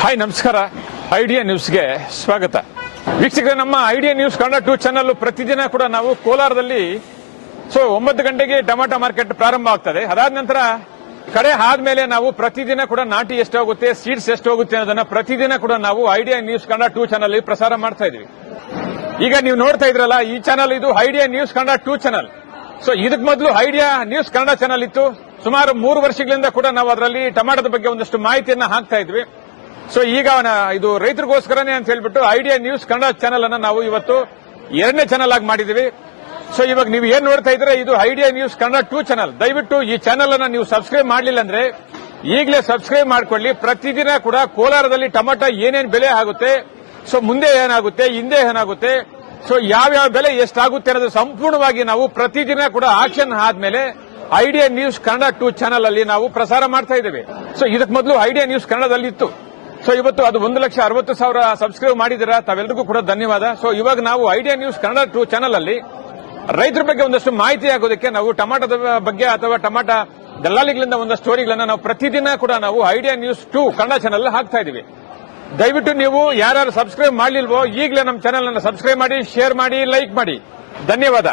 Hi ನಮಸ್ಕಾರ. Idea ನ್ಯೂಸ್ಗೆ ಸ್ವಾಗತ. ವೀಕ್ಷಕರೇ, ನಮ್ಮ ಐಡಿಯಾ ನ್ಯೂಸ್ ಕನ್ನಡ 2 ಚಾನಲ್ ಪ್ರತಿದಿನ ಕೂಡ ನಾವು ಕೋಲಾರದಲ್ಲಿ 9 ಗಂಟೆಗೆ ಟೊಮಾಟೊ ಮಾರ್ಕೆಟ್ ಪ್ರಾರಂಭ ಆಗ್ತದೆ. ಅದಾದ ನಂತರ ಕಡೆ ಆದ್ಮೇಲೆ ನಾವು ಪ್ರತಿದಿನ ಕೂಡ ನಾಟಿ ಎಷ್ಟು ಹೋಗುತ್ತೆ, ಸೀಡ್ಸ್ ಎಷ್ಟು ಹೋಗುತ್ತೆ ಅನ್ನೋದನ್ನ ಪ್ರತಿದಿನ ಕೂಡ ನಾವು ಐಡಿಯಾ ನ್ಯೂಸ್ ಕನ್ನಡ 2 ಚಾನಲ್ ಪ್ರಸಾರ ಮಾಡ್ತಾ ಇದೀವಿ. ಈಗ ನೀವು ನೋಡ್ತಾ ಇದ್ರಲ್ಲ, ಈ ಚಾನಲ್ ಇದು ಐಡಿಯಾ ನ್ಯೂಸ್ ಕನ್ನಡ 2 ಚಾನಲ್. ಇದಕ್ಕೆ ಮೊದಲು ಐಡಿಯಾ ನ್ಯೂಸ್ ಕನ್ನಡ ಚಾನಲ್ ಇತ್ತು. ಸುಮಾರು 3 ವರ್ಷಗಳಿಂದ ಕೂಡ ನಾವು ಅದರಲ್ಲಿ ಟೊಮಾಟೋದ ಬಗ್ಗೆ ಒಂದಷ್ಟು ಮಾಹಿತಿಯನ್ನ ಹಾಕ್ತಾ ಇದ್ವಿ. ಈಗ ಇದು ರೈತರಿಗೋಸ್ಕರನೇ ಅಂತ ಹೇಳ್ಬಿಟ್ಟು ಐಡಿಯಾ ನ್ಯೂಸ್ ಕನ್ನಡ ಚಾನಲ್ ಅನ್ನ ನಾವು ಇವತ್ತು 2ನೇ ಚಾನಲ್ ಆಗಿ ಮಾಡಿದೀವಿ. ಇವಾಗ ನೀವು ಏನ್ ನೋಡ್ತಾ ಇದ್ರೆ ಇದು ಐಡಿಯಾ ನ್ಯೂಸ್ ಕನ್ನಡ 2 ಚಾನಲ್. ದಯವಿಟ್ಟು ಈ ಚಾನಲ್ ಅನ್ನ ನೀವು ಸಬ್ಸ್ಕ್ರೈಬ್ ಮಾಡಲಿಲ್ಲ ಅಂದ್ರೆ ಈಗಲೇ ಸಬ್ಸ್ಕ್ರೈಬ್ ಮಾಡ್ಕೊಳ್ಳಿ. ಪ್ರತಿದಿನ ಕೂಡ ಕೋಲಾರದಲ್ಲಿ ಟೊಮಾಟೊ ಏನೇನು ಬೆಲೆ ಆಗುತ್ತೆ, ಮುಂದೆ ಏನಾಗುತ್ತೆ, ಹಿಂದೆ ಏನಾಗುತ್ತೆ, ಯಾವ್ಯಾವ ಬೆಲೆ ಎಷ್ಟಾಗುತ್ತೆ ಅನ್ನೋದು ಸಂಪೂರ್ಣವಾಗಿ ನಾವು ಪ್ರತಿದಿನ ಕೂಡ ಆಕ್ಷನ್ ಆದ್ಮೇಲೆ ಐಡಿಯಾ ನ್ಯೂಸ್ ಕನ್ನಡ 2 ಚಾನಲ್ ಅಲ್ಲಿ ನಾವು ಪ್ರಸಾರ ಮಾಡ್ತಾ ಇದ್ದೇವೆ. ಇದಕ್ಕೆ ಮೊದಲು ಐಡಿಯಾ ನ್ಯೂಸ್ ಕನ್ನಡದಲ್ಲಿ ಇತ್ತು. ಇವತ್ತು ಅದು 1,60,000 ಸಬ್ಸ್ಕ್ರೈಬ್ ಮಾಡಿದಿರಾ, ತಾವೆಲ್ಲರಿಗೂ ಕೂಡ ಧನ್ಯವಾದ. ಇವಾಗ ನಾವು ಐಡಿಯಾ ನ್ಯೂಸ್ ಕನ್ನಡ 2 ಚಾನಲ್ ಅಲ್ಲಿ ರೈತರ ಬಗ್ಗೆ ಒಂದಷ್ಟು ಮಾಹಿತಿ ಆಗೋದಕ್ಕೆ ನಾವು ಟೊಮಾಟೋದ ಬಗ್ಗೆ ಅಥವಾ ಟೊಮಾಟೊ ದಲ್ಲಾಳಿಗಳಿಂದ ಒಂದಷ್ಟು ಸ್ಟೋರಿಗಳನ್ನ ನಾವು ಪ್ರತಿದಿನ ಕೂಡ ನಾವು ಐಡಿಯಾ ನ್ಯೂಸ್ 2 ಕನ್ನಡ ಚಾನಲ್ ಹಾಕ್ತಾ ಇದೀವಿ. ದಯವಿಟ್ಟು ನೀವು ಯಾರು ಸಬ್ಸ್ಕ್ರೈಬ್ ಮಾಡಲಿಲ್ವೋ ಈಗಲೇ ನಮ್ಮ ಚಾನಲ್ ಅನ್ನು ಸಬ್ಸ್ಕ್ರೈಬ್ ಮಾಡಿ, ಶೇರ್ ಮಾಡಿ, ಲೈಕ್ ಮಾಡಿ. ಧನ್ಯವಾದ.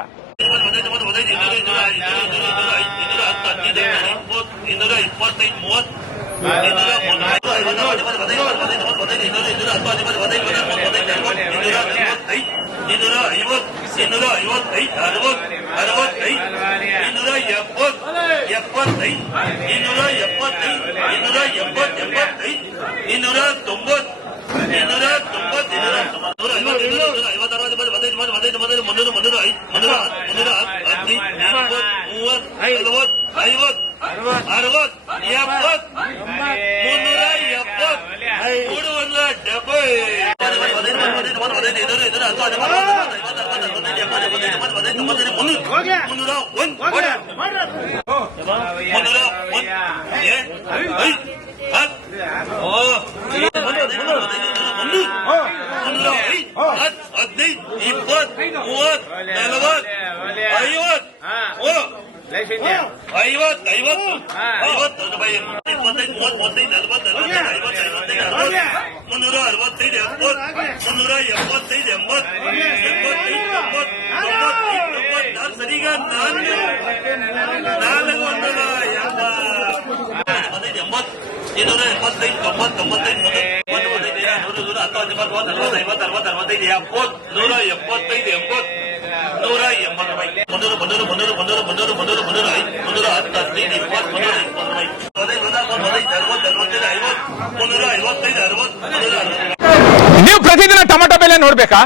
ನೀವು ಪ್ರತಿದಿನ ಟೊಮಾಟೊ ಬೆಲೆ ನೋಡ್ಬೇಕಾ?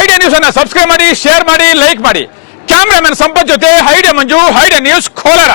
ಐಡಿಯಾ ನ್ಯೂಸ್ ಅನ್ನ ಸಬ್ಸ್ಕ್ರೈಬ್ ಮಾಡಿ, ಶೇರ್ ಮಾಡಿ, ಲೈಕ್ ಮಾಡಿ. ಕ್ಯಾಮ್ರಾಮನ್ ಸಂಪತ್ ಜೊತೆ ಐಡಿಯಾ ಮಂಜು, ಐಡಿಯಾ ನ್ಯೂಸ್ ಕೋಲಾರ.